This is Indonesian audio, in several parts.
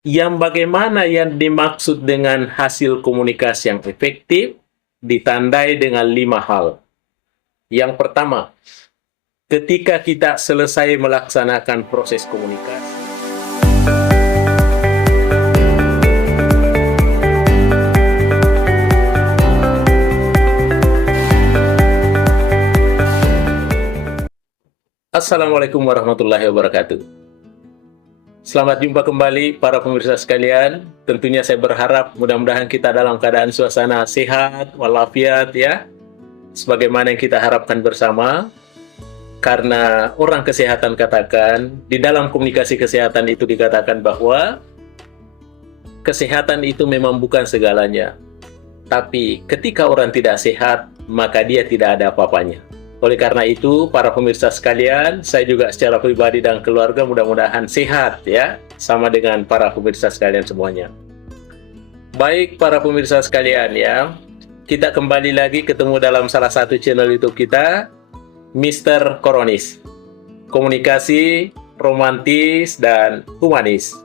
Yang bagaimana yang dimaksud dengan hasil komunikasi yang efektif ditandai dengan 5 hal. Yang pertama, ketika kita selesai melaksanakan proses komunikasi. Assalamualaikum warahmatullahi wabarakatuh. Selamat jumpa kembali para pemirsa sekalian. Tentunya saya berharap mudah-mudahan kita dalam keadaan suasana sehat, walafiat ya. Sebagaimana yang kita harapkan bersama. Karena orang kesehatan katakan, di dalam komunikasi kesehatan itu dikatakan bahwa kesehatan itu memang bukan segalanya. Tapi ketika orang tidak sehat, maka dia tidak ada apa-apanya. Oleh karena itu, para pemirsa sekalian, saya juga secara pribadi dan keluarga mudah-mudahan sehat ya, sama dengan para pemirsa sekalian semuanya. Baik para pemirsa sekalian ya, kita kembali lagi ketemu dalam salah satu channel YouTube kita, Mr. Koronis. Komunikasi romantis dan humanis.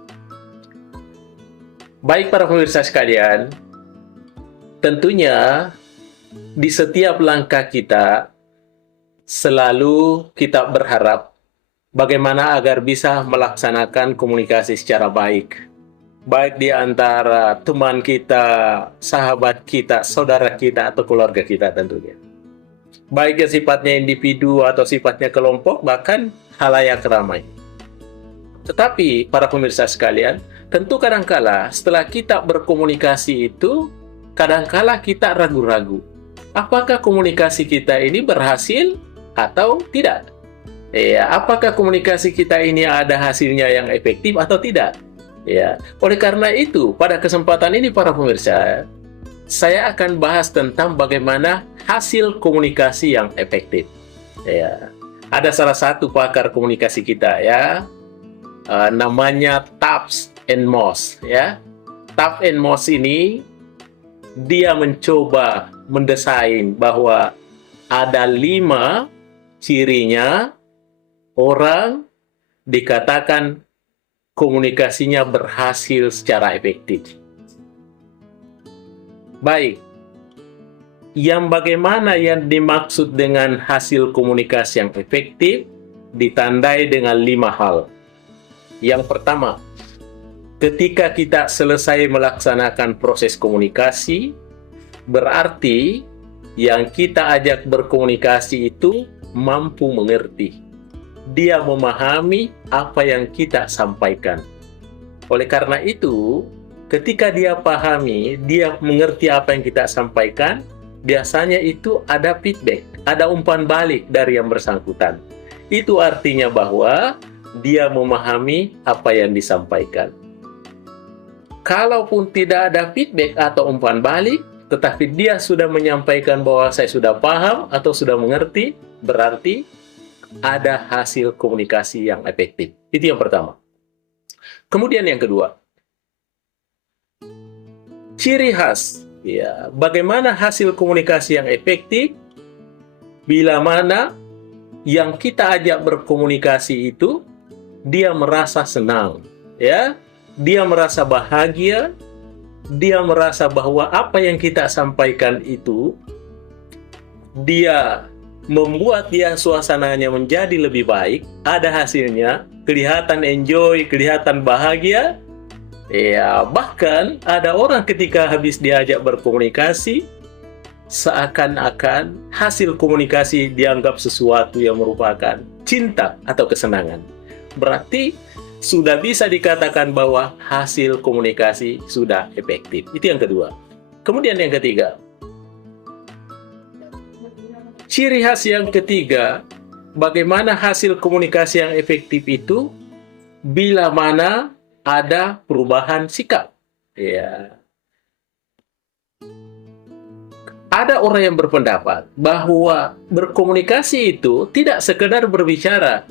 Baik para pemirsa sekalian, tentunya di setiap langkah kita, selalu kita berharap bagaimana agar bisa melaksanakan komunikasi secara baik. Baik di antara teman kita, sahabat kita, saudara kita, atau keluarga kita tentunya. Baik yang sifatnya individu atau sifatnya kelompok, bahkan halayak ramai. Tetapi para pemirsa sekalian, tentu kadangkala setelah kita berkomunikasi itu, kadangkala kita ragu-ragu. Apakah komunikasi kita ini berhasil atau tidak? Ya, apakah komunikasi kita ini ada hasilnya yang efektif atau tidak? Ya, oleh karena itu, pada kesempatan ini para pemirsa, saya akan bahas tentang bagaimana hasil komunikasi yang efektif. Ya, ada salah satu pakar komunikasi kita ya, namanya Taps and Moss ya. Taps and Moss ini dia mencoba mendesain bahwa ada 5 cirinya orang dikatakan komunikasinya berhasil secara efektif. Baik, yang bagaimana yang dimaksud dengan hasil komunikasi yang efektif ditandai dengan 5 hal. Yang pertama, ketika kita selesai melaksanakan proses komunikasi, berarti yang kita ajak berkomunikasi itu mampu mengerti. Dia memahami apa yang kita sampaikan. Oleh karena itu, ketika dia pahami, dia mengerti apa yang kita sampaikan, biasanya itu ada feedback, ada umpan balik dari yang bersangkutan. Itu artinya bahwa dia memahami apa yang disampaikan. Kalaupun tidak ada feedback atau umpan balik, tetapi dia sudah menyampaikan bahwa saya sudah paham atau sudah mengerti, berarti ada hasil komunikasi yang efektif. Itu yang pertama. Kemudian yang kedua, ciri khas. Ya, bagaimana hasil komunikasi yang efektif? Bila mana yang kita ajak berkomunikasi itu, dia merasa senang. Ya, dia merasa bahagia, dia merasa bahwa apa yang kita sampaikan itu dia membuat dia suasananya menjadi lebih baik, ada hasilnya, kelihatan enjoy, kelihatan bahagia. Ya, bahkan ada orang ketika habis diajak berkomunikasi, seakan-akan hasil komunikasi dianggap sesuatu yang merupakan cinta atau kesenangan. Berarti sudah bisa dikatakan bahwa hasil komunikasi sudah efektif. Itu yang kedua. Kemudian yang ketiga, ciri khas yang ketiga, bagaimana hasil komunikasi yang efektif itu bila mana ada perubahan sikap. Ya. Ada orang yang berpendapat bahwa berkomunikasi itu tidak sekedar berbicara,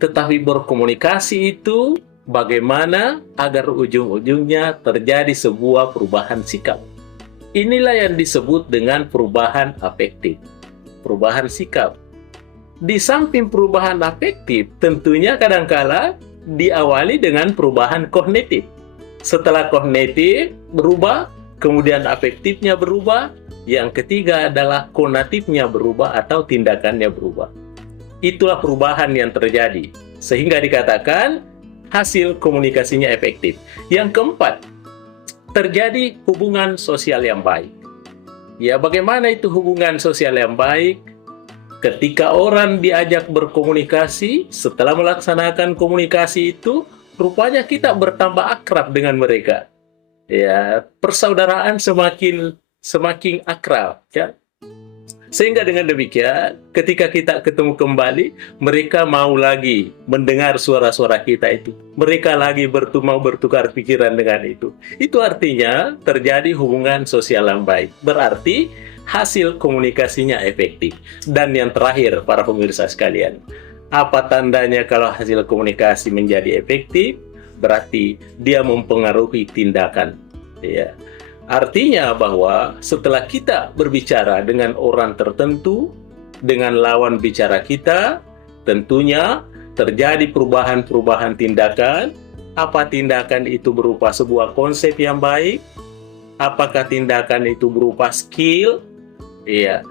tetapi berkomunikasi itu bagaimana agar ujung-ujungnya terjadi sebuah perubahan sikap. Inilah yang disebut dengan perubahan afektif. Perubahan sikap. Di samping perubahan afektif, tentunya kadangkala diawali dengan perubahan kognitif. Setelah kognitif berubah, kemudian afektifnya berubah, yang ketiga adalah konatifnya berubah atau tindakannya berubah. Itulah perubahan yang terjadi, sehingga dikatakan hasil komunikasinya efektif. Yang keempat, terjadi hubungan sosial yang baik. Ya, bagaimana itu hubungan sosial yang baik? Ketika orang diajak berkomunikasi, setelah melaksanakan komunikasi itu, rupanya kita bertambah akrab dengan mereka. Ya, persaudaraan semakin akrab, ya. Sehingga dengan demikian, ketika kita ketemu kembali, mereka mau lagi mendengar suara-suara kita itu. Mereka lagi mau bertukar pikiran dengan itu. Itu artinya terjadi hubungan sosial yang baik. Berarti hasil komunikasinya efektif. Dan yang terakhir, para pemirsa sekalian, apa tandanya kalau hasil komunikasi menjadi efektif? Berarti dia mempengaruhi tindakan. Ya. Artinya bahwa setelah kita berbicara dengan orang tertentu, dengan lawan bicara kita, tentunya terjadi perubahan-perubahan tindakan. Apa tindakan itu berupa sebuah konsep yang baik? Apakah tindakan itu berupa skill? Iya,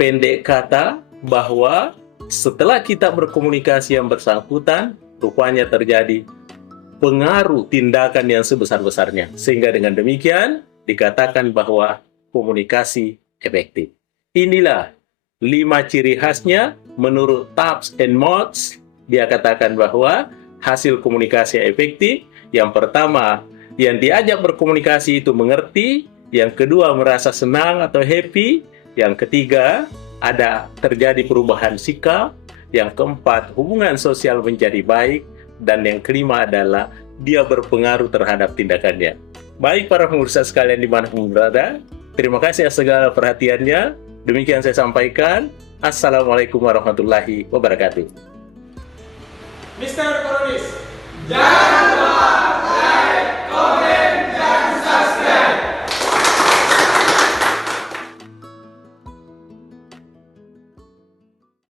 pendek kata bahwa setelah kita berkomunikasi yang bersangkutan, rupanya terjadi pengaruh tindakan yang sebesar-besarnya. Sehingga dengan demikian, dikatakan bahwa komunikasi efektif. Inilah 5 ciri khasnya menurut Taps and Mods. Dia katakan bahwa hasil komunikasi efektif, yang pertama, yang diajak berkomunikasi itu mengerti, yang kedua merasa senang atau happy, yang ketiga ada terjadi perubahan sikap, yang keempat hubungan sosial menjadi baik, dan yang kelima adalah dia berpengaruh terhadap tindakannya. Baik para pemirsa sekalian dimanapun berada, terima kasih atas segala perhatiannya. Demikian saya sampaikan. Assalamualaikum warahmatullahi wabarakatuh. Mr. Koronis, jangan